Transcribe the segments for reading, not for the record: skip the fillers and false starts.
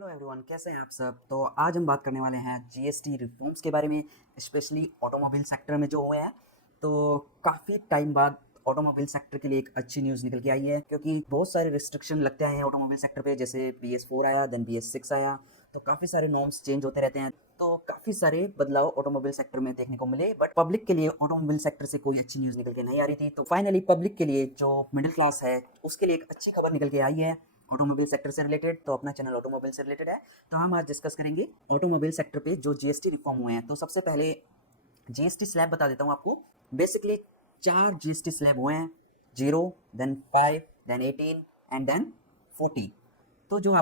Hello everyone, कैसे हैं आप सब। तो आज हम बात करने वाले हैं जीएसटी रिफॉर्म्स के बारे में, स्पेशली ऑटोमोबाइल सेक्टर में जो हुए हैं। तो काफ़ी टाइम बाद ऑटोमोबाइल सेक्टर के लिए एक अच्छी न्यूज़ निकल के आई है, क्योंकि बहुत सारे रिस्ट्रिक्शन लगते आए हैं ऑटोमोबाइल सेक्टर पे। जैसे BS4 आया, देन BS6 आया, तो काफ़ी सारे नॉर्म्स चेंज होते रहते हैं। तो काफ़ी सारे बदलाव ऑटोमोबाइल सेक्टर में देखने को मिले, बट पब्लिक के लिए ऑटोमोबाइल सेक्टर से कोई अच्छी न्यूज़ निकल के नहीं आ रही थी। तो फाइनली पब्लिक के लिए, जो मिडिल क्लास है, उसके लिए एक अच्छी खबर निकल के आई है ऑटोमोबाइल सेक्टर से रिलेटेड। तो अपना चैनल ऑटोमोबाइल से रिलेटेड है, तो हम आज डिस्कस करेंगे ऑटोमोबाइल सेक्टर पे जो जीएसटी रिफॉर्म हुए हैं। तो सबसे पहले जीएसटी स्लैब बता देता हूँ आपको। बेसिकली 4 जीएसटी स्लैब हुए हैं, 0, देन 5, देन 18 एंड देन 40। तो जो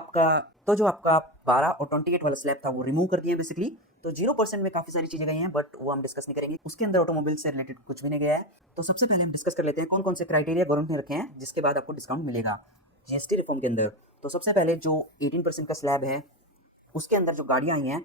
आपका 12 और 28 वाला स्लैब था वो रिमूव कर दिए बेसिकली। तो 0% में काफ़ी सारी चीज़ें गई हैं, बट वो हम डिस्कस नहीं करेंगे। उसके अंदर ऑटोमोबाइल से रिलेटेड कुछ भी नहीं गया है। तो सबसे पहले हम डिस्कस कर लेते हैं कौन कौन से क्राइटेरिया गवर्नमेंट ने रखे हैं जिसके बाद आपको डिस्काउंट मिलेगा जीएसटी रिफॉर्म के अंदर। तो सबसे पहले जो 18% का स्लैब है, उसके अंदर जो गाड़ियाँ आई हैं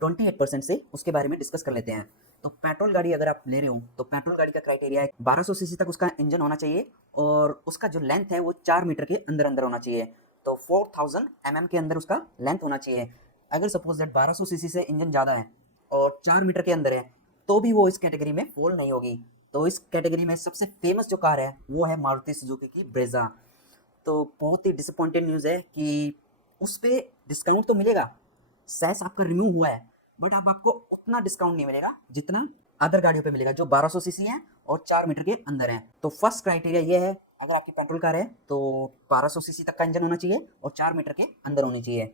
28% से, उसके बारे में डिस्कस कर लेते हैं। तो पेट्रोल गाड़ी अगर आप ले रहे हो, तो पेट्रोल गाड़ी का क्राइटेरिया है 1200 सीसी तक उसका इंजन होना चाहिए, और उसका जो लेंथ है वो 4 मीटर के अंदर अंदर होना चाहिए। तो 4000 mm के अंदर उसका लेंथ होना चाहिए। अगर सपोज दैट 1200 सीसी से इंजन ज़्यादा है और 4 मीटर के अंदर है, तो भी वो इस कैटेगरी में फॉल नहीं होगी। तो इस कैटेगरी में सबसे फेमस जो कार है वो है मारुति सुजुकी की ब्रेजा। तो बहुत ही डिसअपॉइंटेड न्यूज़ है कि उस पे डिस्काउंट तो मिलेगा, सेस आपका रिमूव हुआ है, बट अब आपको उतना डिस्काउंट नहीं मिलेगा जितना अदर गाड़ियों पे मिलेगा जो 1200 सीसी है और 4 मीटर के अंदर है। तो फर्स्ट क्राइटेरिया ये है, अगर आपकी पेट्रोल कार है तो 1200 सीसी तक का इंजन होना चाहिए और 4 मीटर के अंदर होनी चाहिए।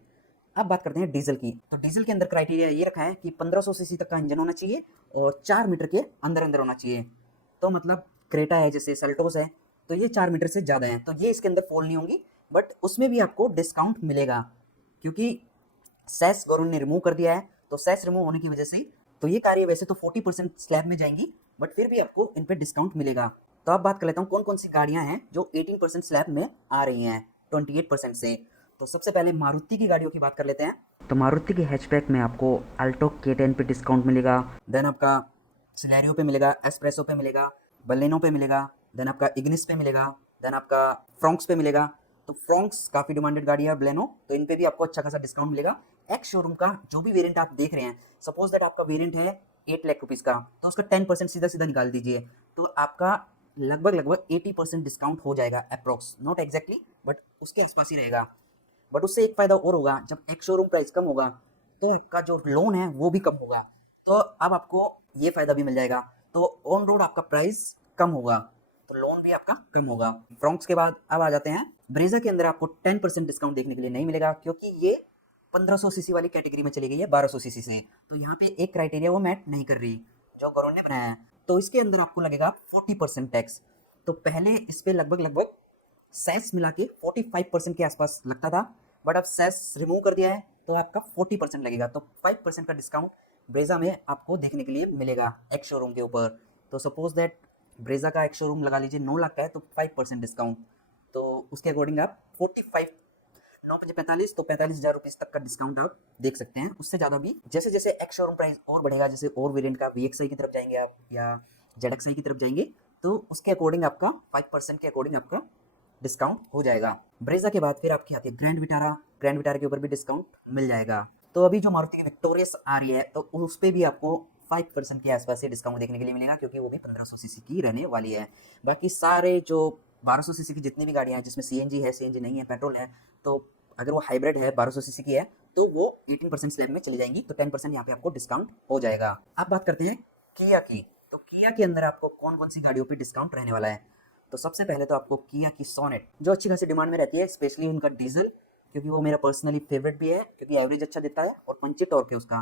अब बात करते हैं डीजल की। तो डीजल के अंदर क्राइटेरिया ये रखा है कि 1500 सीसी तक का इंजन होना चाहिए और 4 मीटर के अंदर अंदर होना चाहिए। तो मतलब क्रेटा है, जैसे सेल्टोस है, तो ये 4 मीटर से ज़्यादा है, तो ये इसके अंदर फॉल नहीं होंगी। बट उसमें भी आपको डिस्काउंट मिलेगा, क्योंकि सेस गवर्नमेंट ने रिमूव कर दिया है। तो सेस रिमूव होने की वजह से तो ये कार्य वैसे तो 40% स्लैब में जाएंगी, बट फिर भी आपको इन पे डिस्काउंट मिलेगा। तो अब बात कर लेता हूँ कौन कौन सी गाड़ियाँ हैं जो 18% स्लैब में आ रही हैं 28% से। तो सबसे पहले मारुति की गाड़ियों की बात कर लेते हैं। तो मारुति के हैचबैक में आपको अल्टो K10 पे डिस्काउंट मिलेगा, देन आपका सिलेरियो पे मिलेगा, एस्प्रेसो पे मिलेगा, बलेनो पे मिलेगा, देन आपका इग्निस पे मिलेगा, देन आपका फ्रोंक्स पे मिलेगा। तो फ्रोंक्स काफ़ी डिमांडेड गाड़ी है, ब्लेनो, तो इन पे भी आपको अच्छा खासा डिस्काउंट मिलेगा। एक्स शोरूम का जो भी वेरिएंट आप देख रहे हैं, सपोज दैट आपका वेरिएंट है 8 लाख रुपीज़ का, तो उसका 10% सीधा सीधा निकाल दीजिए, तो आपका लगभग लगभग 80% डिस्काउंट हो जाएगा, अप्रोक्स, नॉट एग्जैक्टली, बट उसके आसपास ही रहेगा। बट उससे एक फ़ायदा और होगा, जब एक्स शोरूम प्राइस कम होगा तो आपका जो लोन है वो भी कम होगा। तो अब आपको ये फ़ायदा भी मिल जाएगा। तो ऑन रोड आपका प्राइस कम होगा, तो लोन भी आपका कम होगा। फ्रोंक्स के बाद अब आ जाते हैं ब्रेजा के अंदर। आपको 10% डिस्काउंट देखने के लिए नहीं मिलेगा, क्योंकि ये 1500 सीसी वाली कैटेगरी में चली गई है 1200 सीसी से। तो यहाँ पे एक क्राइटेरिया वो मैट नहीं कर रही जो गवर्नमेंट ने बनाया है। तो इसके अंदर आपको लगेगा 40% टैक्स। तो पहले इस पे लगभग लगभग सेस मिला के 45% के आसपास लगता था, बट अब सेस रिमूव कर दिया है तो आपका 40% लगेगा। तो 5% का डिस्काउंट ब्रेजा में आपको देखने के लिए मिलेगा एक्स शोरूम के ऊपर। तो सपोज दैट ब्रेजा का एक्स शोरूम लगा लीजिए 9 लाख का है, तो 5% डिस्काउंट, तो उसके अकॉर्डिंग आप 45, 9 5 45, तो 45,000 रुपीज़ तक का डिस्काउंट आप देख सकते हैं। उससे ज़्यादा भी जैसे जैसे एक्स शोरूम प्राइस और बढ़ेगा, जैसे और वेरिएंट का VXI की तरफ जाएंगे आप या ZXI की तरफ जाएंगे, तो उसके अकॉर्डिंग आपका 5% के अकॉर्डिंग आपका डिस्काउंट हो जाएगा। ब्रेजा के बाद फिर आपकी आती है ग्रैंड विटारा। ग्रैंड विटारा के ऊपर भी डिस्काउंट मिल जाएगा। तो अभी जो मारुति की विक्टोरियस आ रही है, तो उस पर भी आपको 5% के आसपास से डिस्काउंट देखने के लिए मिलेगा, क्योंकि वो भी 1500 सीसी की रहने वाली है। बाकी सारे जो 1200 सीसी की जितनी भी गाड़ियाँ हैं जिसमें CNG है, CNG नहीं है, पेट्रोल है, तो अगर वो हाइब्रिड है 1200 सीसी की है, तो वो 18% स्लैब में चली जाएंगी। तो 10% यहाँ पे आपको डिस्काउंट हो जाएगा। अब बात करते हैं किया की। तो किया के अंदर आपको कौन कौन सी गाड़ियों पे डिस्काउंट रहने वाला है। तो सबसे पहले तो आपको किया की सोनेट, जो अच्छी खासी डिमांड में रहती है, स्पेशली उनका डीजल, क्योंकि वो मेरा पर्सनली फेवरेट भी है, क्योंकि एवरेज अच्छा देता है और पंची टॉर्क है उसका।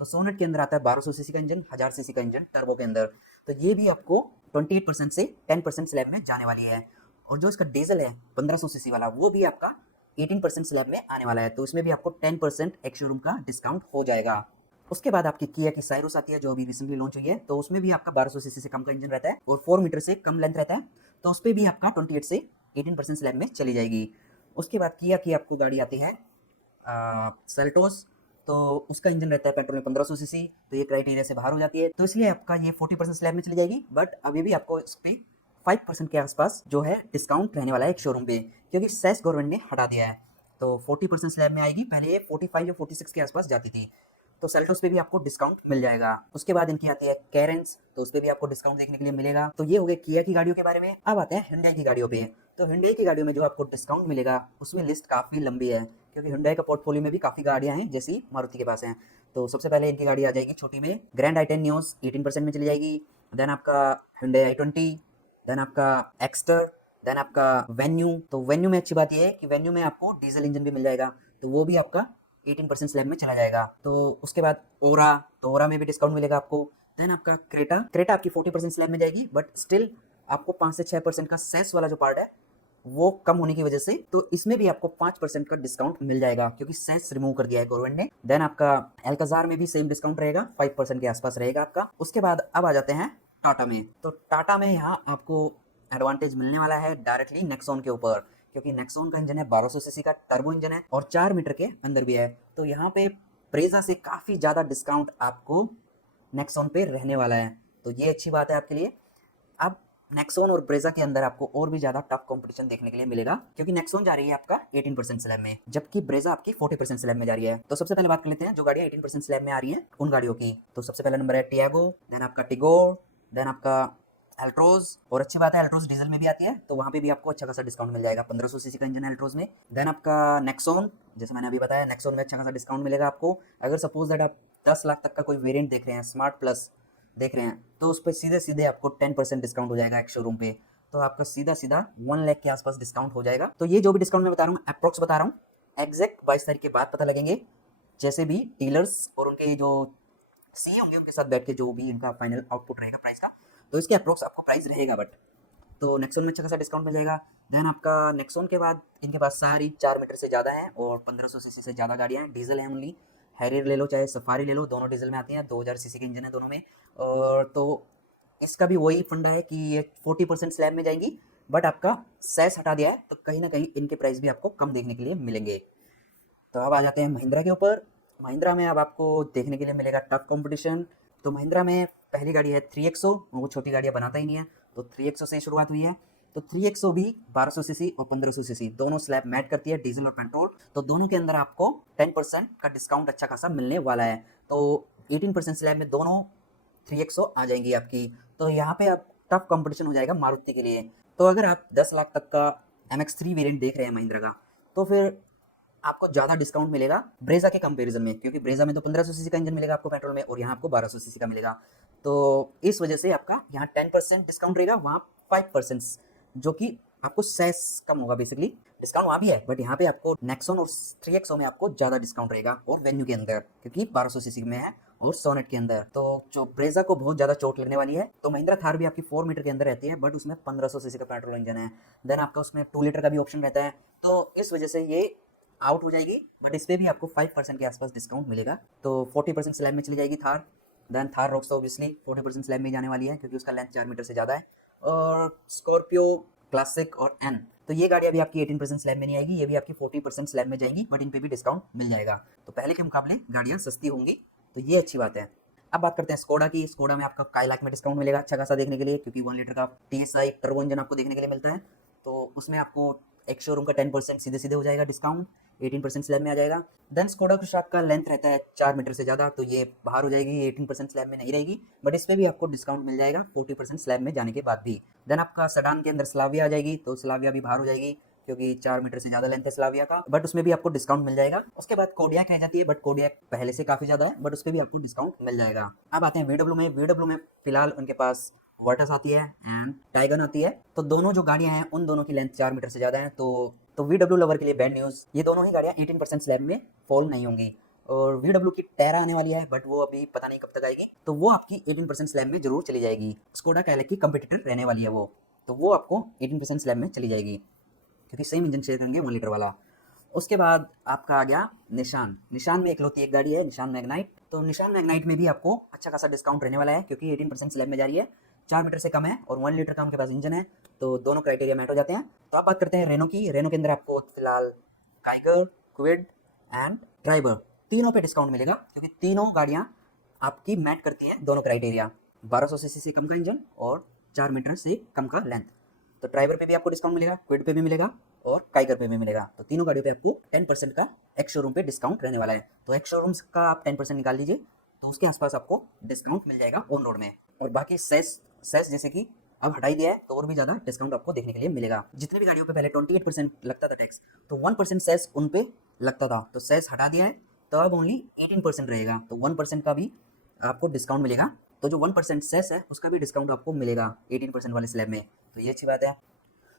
तो सोनेट के अंदर आता है 1200 सीसी का इंजन, 1000 सीसी का इंजन टर्बो के अंदर। तो ये भी आपको 28% से 10% स्लैब में जाने वाली है। और जो इसका डीजल है 1500 सीसी वाला, वो भी आपका 18% स्लैब में आने वाला है। तो इसमें भी आपको 10% एक्स शोरूम का डिस्काउंट हो जाएगा। उसके बाद आपकी किया की साइरोस आती है, जो अभी रिसेंटली लॉन्च हुई है। तो उसमें भी आपका 1200 सीसी से कम का इंजन रहता है और 4 मीटर से कम लेंथ रहता है। तो उस पर भी आपका 28 से 18% स्लैब में चली जाएगी। उसके बाद किया की आपको गाड़ी आती है सेल्टोस। तो उसका इंजन रहता है पेट्रोल में 1500 सीसी, तो ये क्राइटेरिया से बाहर हो जाती है, तो इसलिए आपका ये 40% स्लैब में चली जाएगी। बट अभी भी आपको इस पर 5% के आसपास जो है डिस्काउंट रहने वाला है एक शोरूम पे, क्योंकि सेस गवर्नमेंट ने हटा दिया है। तो 40% स्लैब में आएगी। पहले ये 45 या 46 के आसपास जाती थी। तो सेल्टोस पे भी आपको डिस्काउंट मिल जाएगा। उसके बाद इनकी आती है कैरेंस, तो उस पे भी आपको डिस्काउंट देखने के लिए मिलेगा। तो ये हो गए किया की गाड़ियों के बारे में। अब आते हैं Hyundai की गाड़ियों पे। तो Hyundai की गाड़ियों में जो आपको डिस्काउंट मिलेगा उसमें लिस्ट काफी लंबी है, क्योंकि Hyundai का पोर्टफोलियो में भी काफी गाड़ियां हैं जैसी मारुति के पास हैं। तो सबसे पहले इनकी गाड़ी आ जाएगी छोटी में, ग्रैंड i10 नियोस 18% में चली जाएगी। देन आपका Hyundai i20, देन आपका एक्स्टर, देन आपका वेन्यू। तो वेन्यू में अच्छी बात यह है कि वेन्यू में आपको डीजल इंजन भी मिल जाएगा, तो वो भी आपका 18% स्लैब में चला जाएगा। तो उसके बाद ओरा, तो ओरा में भी डिस्काउंट मिलेगा आपको। देन आपका क्रेटा, क्रेटा आपकी 40% स्लैब में जाएगी, बट स्टिल आपको 5 से 6% का सेस वाला जो पार्ट है वो कम होने की वजह से, तो इसमें भी आपको 5% का डिस्काउंट मिल जाएगा, क्योंकि सेस रिमूव कर दिया है गवर्नमेंट ने। देन आपका एल्काजार में भी सेम डिस्काउंट रहेगा, 5% के आसपास रहेगा आपका। उसके बाद अब आ जाते हैं टाटा में। तो टाटा में यहाँ आपको एडवांटेज मिलने वाला है डायरेक्टली नेक्सॉन के ऊपर, क्योंकि नेक्सॉन का इंजन है 1200 सीसी का टर्बो इंजन है और 4 मीटर के अंदर भी है। तो यहाँ पे ब्रेजा से काफ़ी ज़्यादा डिस्काउंट आपको नेक्सॉन पे रहने वाला है, तो ये अच्छी बात है आपके लिए। अब नेक्सॉन और ब्रेजा के अंदर आपको और भी ज़्यादा टफ कंपटीशन देखने के लिए मिलेगा, क्योंकि नेक्सॉन जा रही है आपका 18% स्लैब में, जबकि ब्रेजा आपकी 40% स्लैब में जा रही है। तो सबसे पहले बात कर लेते हैं जो गाड़ियाँ 18% स्लैब में आ रही हैं उन गाड़ियों की। तो सबसे पहला नंबर है टियागो, देन आपका टिगोर, देन आपका एल्ट्रोज। और अच्छी बात है एल्ट्रोज डीजल में भी आती है, तो वहाँ पे भी आपको अच्छा खासा डिस्काउंट मिल जाएगा। 1500 सीसी का इंजन है एल्ट्रोज में। देन आपका नेक्सॉन, जैसे मैंने अभी बताया नेक्सॉन में अच्छा खासा डिस्काउंट मिलेगा आपको। अगर सपोज दैट आप 10 लाख तक का कोई वेरिएंट देख रहे हैं, स्मार्ट प्लस देख रहे हैं, तो उस पर सीधे सीधे आपको 10% डिस्काउंट हो जाएगा एक शोरूम पे। तो आपका सीधा सीधा 1 लाख के आसपास डिस्काउंट हो जाएगा। तो ये जो भी डिस्काउंट मैं बता रहा हूँ अप्रोक्स बता रहा हूँ, एग्जैक्ट 22 तारीख के बाद पता लगेंगे, जैसे भी डीलर्स और उनके जो सी होंगे उनके साथ बैठ के जो भी इनका फाइनल आउटपुट रहेगा प्राइस का, तो इसके अप्रोक्स आपको प्राइस रहेगा। बट तो नेक्सॉन में अच्छा खासा डिस्काउंट मिल जाएगा। देन आपका नेक्सॉन के बाद इनके पास सारी 4 मीटर से ज़्यादा है और 1500 सीसी से ज़्यादा गाड़ियाँ हैं, डीजल है ओनली। हैरियर ले लो चाहे सफारी ले लो, दोनों डीजल में आती हैं, 2000 सीसी के इंजन है दोनों में। और तो इसका भी वही फंडा है कि ये 40% स्लैब में जाएंगी, बट आपका सेस हटा दिया है, तो कहीं ना कहीं इनके प्राइस भी आपको कम देखने के लिए मिलेंगे। तो अब आ जाते हैं महिंद्रा के ऊपर। महिंद्रा में अब आपको देखने के लिए मिलेगा टफ कंपटीशन। तो महिंद्रा में पहली गाड़ी है 3XO, वो छोटी गाड़ियाँ बनाता ही नहीं है, तो 3XO से शुरुआत हुई है। तो 3XO भी 1200 सीसी और 1500 सीसी दोनों स्लैब मैट करती है, डीजल और पेट्रोल। तो दोनों के अंदर आपको 10% का डिस्काउंट अच्छा खासा मिलने वाला है। तो 18% स्लैब में दोनों 3XO आ जाएंगी आपकी। तो यहाँ पे अब टफ कंपटीशन हो जाएगा मारुति के लिए। तो अगर आप 10 लाख तक का MX3 वेरिएंट देख रहे हैं महिंद्रा का, तो फिर आपको ज़्यादा डिस्काउंट मिलेगा ब्रेजा के कंपैरिजन में, क्योंकि ब्रेजा में तो 1500 सीसी का इंजन मिलेगा आपको पेट्रोल में, और यहाँ आपको 1200 सीसी का मिलेगा। तो इस वजह से आपका यहाँ 10% डिस्काउंट रहेगा, वहाँ 5%, जो कि आपको सेस कम होगा। बेसिकली डिस्काउंट वहाँ भी है, बट यहाँ पे आपको नेक्सॉन और 3XO में आपको ज़्यादा डिस्काउंट रहेगा, और वेन्यू के अंदर क्योंकि 1200 सीसी में है और सोनेट के अंदर। तो जो ब्रेजा को बहुत ज़्यादा चोट लगने वाली है। तो महिंद्रा थार भी आपकी 4 मीटर के अंदर रहती है, बट उसमें 1500 सीसी का पेट्रोल इंजन है। देन आपका उसमें 2 लीटर का भी ऑप्शन रहता है, तो इस वजह से ये आउट हो जाएगी। बट इस पे भी आपको 5% के आसपास डिस्काउंट मिलेगा। तो 40% स्लैब में चली जाएगी थार। देन थार रॉक्स तो ऑब्वियसली 40% स्लैब में जाने वाली है, क्योंकि उसका लेंथ 4 मीटर से ज़्यादा है। और स्कॉर्पियो क्लासिक और एन, तो ये गाड़ी अभी आपकी 18% स्लैब में नहीं आएगी, ये भी आपकी 40% स्लैब में जाएगी, बट इन पे भी डिस्काउंट मिल जाएगा। तो पहले के मुकाबले गाड़ियाँ सस्ती होंगी, तो ये अच्छी बात है। अब बात करते हैं स्कोडा की। स्कोडा में आपका काइलाक में डिस्काउंट मिलेगा अच्छा खासा देखने के लिए, क्योंकि 1 लीटर का TSI टर्बो इंजन आपको देखने के लिए मिलता है। तो उसमें आपको एक शोरूम का 10% सीधे सीधे हो जाएगा डिस्काउंट, 18% स्लैब में आ जाएगा। देन स्कोडा कुशाक का लेंथ रहता है 4 मीटर से ज़्यादा, तो ये बाहर हो जाएगी, 18% स्लैब में नहीं रहेगी, बट इस पर भी आपको डिस्काउंट मिल जाएगा 40% स्लैब में जाने के बाद भी। देन आपका सडान के अंदर स्लाविया आ जाएगी, तो स्लाविया भी बाहर हो जाएगी, क्योंकि 4 मीटर से ज़्यादा लेंथ है स्लाविया का, बट उसमें भी आपको डिस्काउंट मिल जाएगा। उसके बाद कोडियाक रह जाती है, बट कोडियाक पहले से काफ़ी ज़्यादा है, बट उस पर भी आपको डिस्काउंट मिल जाएगा। अब आते हैं VW में। VW में फिलहाल उनके पास वर्टस आती है एंड टाइगन आती है। तो दोनों जो गाड़ियां हैं उन दोनों की लेंथ 4 मीटर से ज़्यादा है। तो VW लवर के लिए बैड न्यूज़, ये दोनों ही गाड़ियां 18% स्लैब में फॉल नहीं होंगी। और VW की टेरा आने वाली है, बट वो अभी पता नहीं कब तक आएगी, तो वो आपकी 18% स्लैब में जरूर चली जाएगी। स्कोडा काइलाक की कंपटीटर रहने वाली है वो, तो वो आपको 18% स्लैब में चली जाएगी, क्योंकि सेम इंजन शेयर करेंगे 1 लीटर वाला। उसके बाद आपका आ गया निशान। निशान में इकलौती एक गाड़ी है, निशान मैग्नाइट। तो निशान मैग्नाइट में भी आपको अच्छा खासा डिस्काउंट रहने वाला है, क्योंकि 18% स्लैब में जा रही है, 4 मीटर से कम है और 1 लीटर का उनके पास इंजन है, तो दोनों क्राइटेरिया मैट हो जाते हैं। तो आप बात करते हैं रेनो की। रेनो के अंदर आपको फिलहाल काइगर, क्विड एंड ड्राइवर तीनों पे डिस्काउंट मिलेगा, क्योंकि तीनों गाड़ियाँ आपकी मैट करती है दोनों क्राइटेरिया, 1200 सीसी से कम का इंजन और 4 मीटर से कम का लेंथ। तो ड्राइवर पे भी आपको डिस्काउंट मिलेगा, क्विड पे भी मिलेगा और काइगर पे भी मिलेगा। तो तीनों गाड़ियों पे आपको 10% का एक्स शोरूम पे डिस्काउंट रहने वाला है। तो एक्स शोरूम्स का आप 10% निकाल लीजिए, तो उसके आसपास आपको डिस्काउंट मिल जाएगा ऑन रोड में। और बाकी सेस सेस जैसे कि अब हटाई दिया है तो और भी ज़्यादा डिस्काउंट आपको देखने के लिए मिलेगा। जितनी भी गाड़ियों पे पहले 28% लगता था टैक्स, तो 1% सेस उन पे लगता था, तो सेस हटा दिया है तो अब ओनली 18% रहेगा। तो 1% का भी आपको डिस्काउंट मिलेगा। तो जो 1% सेस है उसका भी डिस्काउंट आपको मिलेगा 18% वाले स्लैब में, तो ये अच्छी बात है।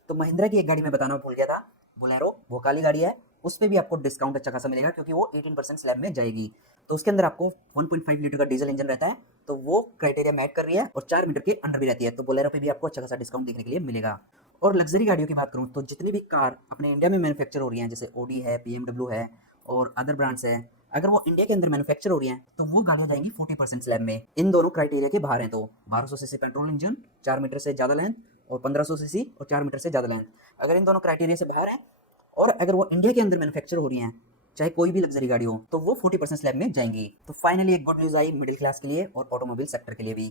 तो महिंद्रा की एक गाड़ी मैं बताना भूल गया था, बोलेरो, वो काली गाड़ी है, उस पे भी आपको डिस्काउंट अच्छा खासा मिलेगा क्योंकि वो 18% स्लैब में जाएगी। तो उसके अंदर आपको 1.5 लीटर का डीजल इंजन रहता है, तो वो क्राइटेरिया मैच कर रही है और 4 मीटर के अंडर भी रहती है। तो बोलेरो पे भी आपको अच्छा खासा डिस्काउंट देखने के लिए मिलेगा। और लग्जरी गाड़ियों की बात करूँ तो जितनी भी कार अपने इंडिया में मैन्युफैक्चर हो रही हैं, जैसे ओडी है, BMW है और अदर ब्रांड्स है, अगर वो इंडिया के अंदर मैन्युफैक्चर हो रही हैं तो वो गाड़ियाँ जाएंगी 40% स्लैब में। इन दोनों क्राइटेरिया के बाहर हैं तो 1200 सीसी पेट्रोल इंजन, 4 मीटर से ज़्यादा लेंथ, और 1500 सीसी और 4 मीटर से ज़्यादा लेंथ, अगर इन दोनों क्राइटेरिया से बाहर हैं और अगर वो इंडिया के अंदर मैन्युफैक्चर हो रही हैं, चाहे कोई भी लग्जरी गाड़ी हो, तो वो 40% स्लैब में जाएंगी। तो फाइनली एक गुड न्यूज़ आई मिडिल क्लास के लिए और ऑटोमोबाइल सेक्टर के लिए भी।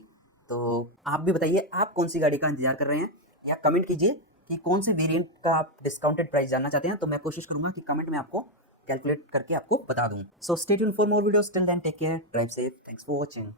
तो आप भी बताइए आप कौन सी गाड़ी का इंतजार कर रहे हैं, या कमेंट कीजिए कि कौन से वेरिएंट का आप डिस्काउंटेड प्राइस जानना चाहते हैं, तो मैं कोशिश करूंगा कि कमेंट में आपको कैलकुलेट करके आपको बता दूं। So stay tuned for more videos, till then take care, drive safe, thanks for watching.